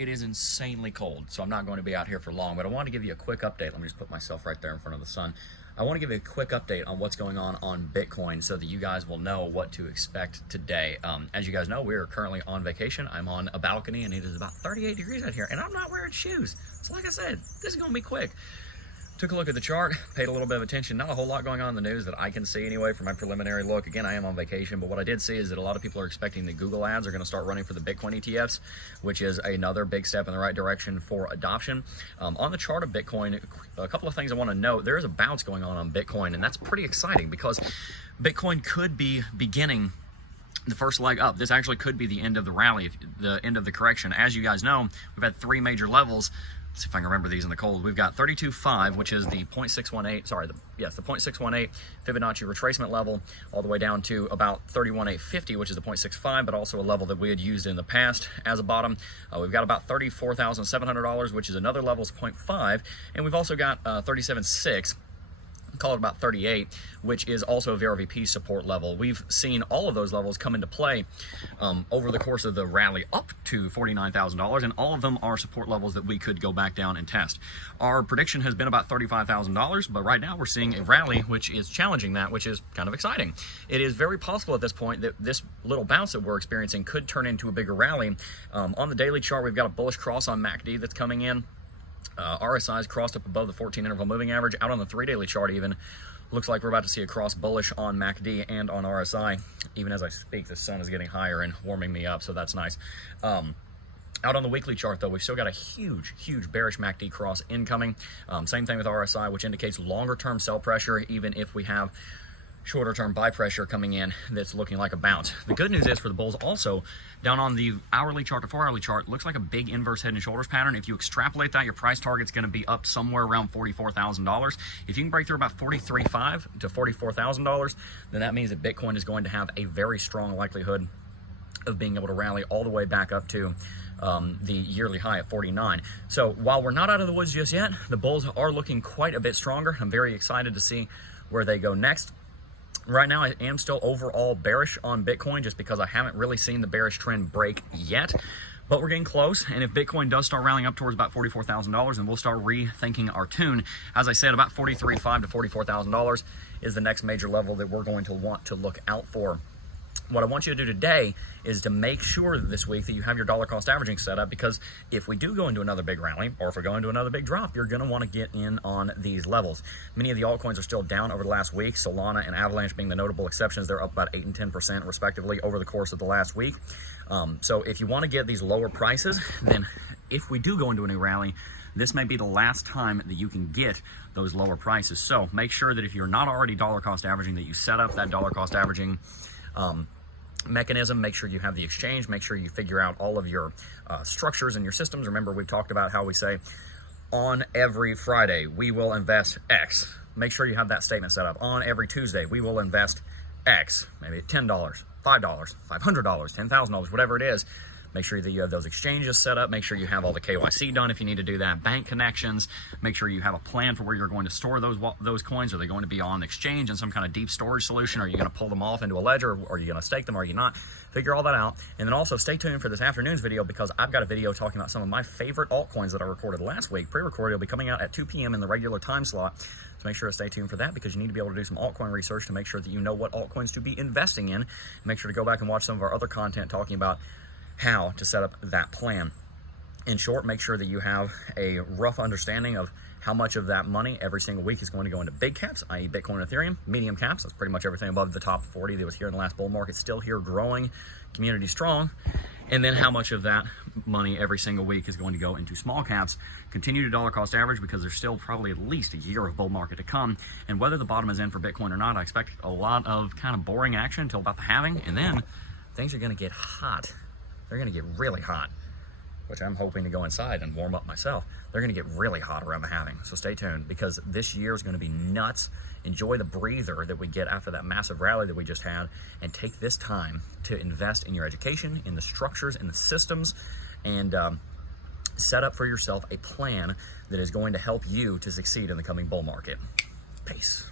it is insanely cold, so I'm not going to be out here for long, but I want to give you a quick update. Let me just put myself right there in front of the sun. I want to give you a quick update on what's going on Bitcoin so that you guys will know what to expect today. As you guys know, we are currently on vacation. I'm on a balcony and it is about 38 degrees out here and I'm not wearing shoes. So like I said, this is going to be quick. Took a look at the chart, paid a little bit of attention. Not a whole lot going on in the news that I can see anyway from my preliminary look. Again, I am on vacation, but what I did see is that a lot of people are expecting that Google ads are going to start running for the Bitcoin ETFs, which is another big step in the right direction for adoption. On the chart of Bitcoin, a couple of things I want to note. There is a bounce going on Bitcoin, and that's pretty exciting because Bitcoin could be beginning the first leg up. This actually could be the end of the rally, the end of the correction. As you guys know, we've had three major levels. Let's see if I can remember these in the cold. We've got 32.5, which is the 0.618, sorry, the 0.618 Fibonacci retracement level, all the way down to about 31,850, which is the 0.65, but also a level that we had used in the past as a bottom. We've got about $34,700, which is another level, 0.5, and we've also got 37.6. Call it about 38, which is also a VRVP support level. We've seen all of those levels come into play over the course of the rally up to $49,000, and all of them are support levels that we could go back down and test. Our prediction has been about $35,000, but right now we're seeing a rally which is challenging that, which is kind of exciting. It is very possible at this point that this little bounce that we're experiencing could turn into a bigger rally. On the daily chart, we've got a bullish cross on MACD that's coming in. RSI's crossed up above the 14 interval moving average. Out on the 3-daily chart even, looks like we're about to see a cross bullish on MACD and on RSI. Even as I speak, the sun is getting higher and warming me up, so that's nice. Out on the weekly chart, though, we've still got a huge bearish MACD cross incoming. Same thing with RSI, which indicates longer-term sell pressure, even if we have shorter-term buy pressure coming in that's looking like a bounce. The good news is for the bulls also, down on the hourly chart to 4-hourly chart, looks like a big inverse head and shoulders pattern. If you extrapolate that, your price target's going to be up somewhere around $44,000. If you can break through about $43,500 to $44,000, then that means that Bitcoin is going to have a very strong likelihood of being able to rally all the way back up to the yearly high at 49. So while we're not out of the woods just yet, the bulls are looking quite a bit stronger. I'm very excited to see where they go next. Right now, I am still overall bearish on Bitcoin just because I haven't really seen the bearish trend break yet. But we're getting close, and if Bitcoin does start rallying up towards about $44,000, then we'll start rethinking our tune. As I said, about $43,500 to $44,000 is the next major level that we're going to want to look out for. What I want you to do today is to make sure this week that you have your dollar cost averaging set up, because if we do go into another big rally, or if we go into another big drop, you're going to want to get in on these levels. Many of the altcoins are still down over the last week, Solana and Avalanche being the notable exceptions. They're up about 8 and 10% respectively over the course of the last week. So if you want to get these lower prices, then if we do go into a new rally, this may be the last time that you can get those lower prices. So make sure that if you're not already dollar cost averaging, that you set up that dollar cost averaging mechanism. Make sure you have the exchange. Make sure you figure out all of your structures and your systems. Remember, we've talked about how we say on every Friday we will invest X. Make sure you have that statement set up. On every Tuesday we will invest X, maybe $10, $5, $500, $10,000, whatever it is. Make sure that you have those exchanges set up. Make sure you have all the KYC done if you need to do that. Bank connections. Make sure you have a plan for where you're going to store those coins. Are they going to be on exchange in some kind of deep storage solution? Are you going to pull them off into a ledger? Or are you going to stake them? Or are you not? Figure all that out. And then also stay tuned for this afternoon's video, because I've got a video talking about some of my favorite altcoins that I recorded last week. Pre-recorded. It'll be coming out at 2 p.m. in the regular time slot. So make sure to stay tuned for that, because you need to be able to do some altcoin research to make sure that you know what altcoins to be investing in. Make sure to go back and watch some of our other content talking about how to set up that plan. In short, make sure that you have a rough understanding of how much of that money every single week is going to go into big caps, i.e. Bitcoin and Ethereum. Medium caps, that's pretty much everything above the top 40 that was here in the last bull market, still here growing, community strong. And then how much of that money every single week is going to go into small caps. Continue to dollar cost average, because there's still probably at least a year of bull market to come. And whether the bottom is in for Bitcoin or not, I expect a lot of kind of boring action until about the halving, and then things are going to get hot. They're going to get really hot, which I'm hoping to go inside and warm up myself. They're going to get really hot around the halving, so stay tuned, because this year is going to be nuts. Enjoy the breather that we get after that massive rally that we just had, and take this time to invest in your education, in the structures, in the systems, and set up for yourself a plan that is going to help you to succeed in the coming bull market. Peace.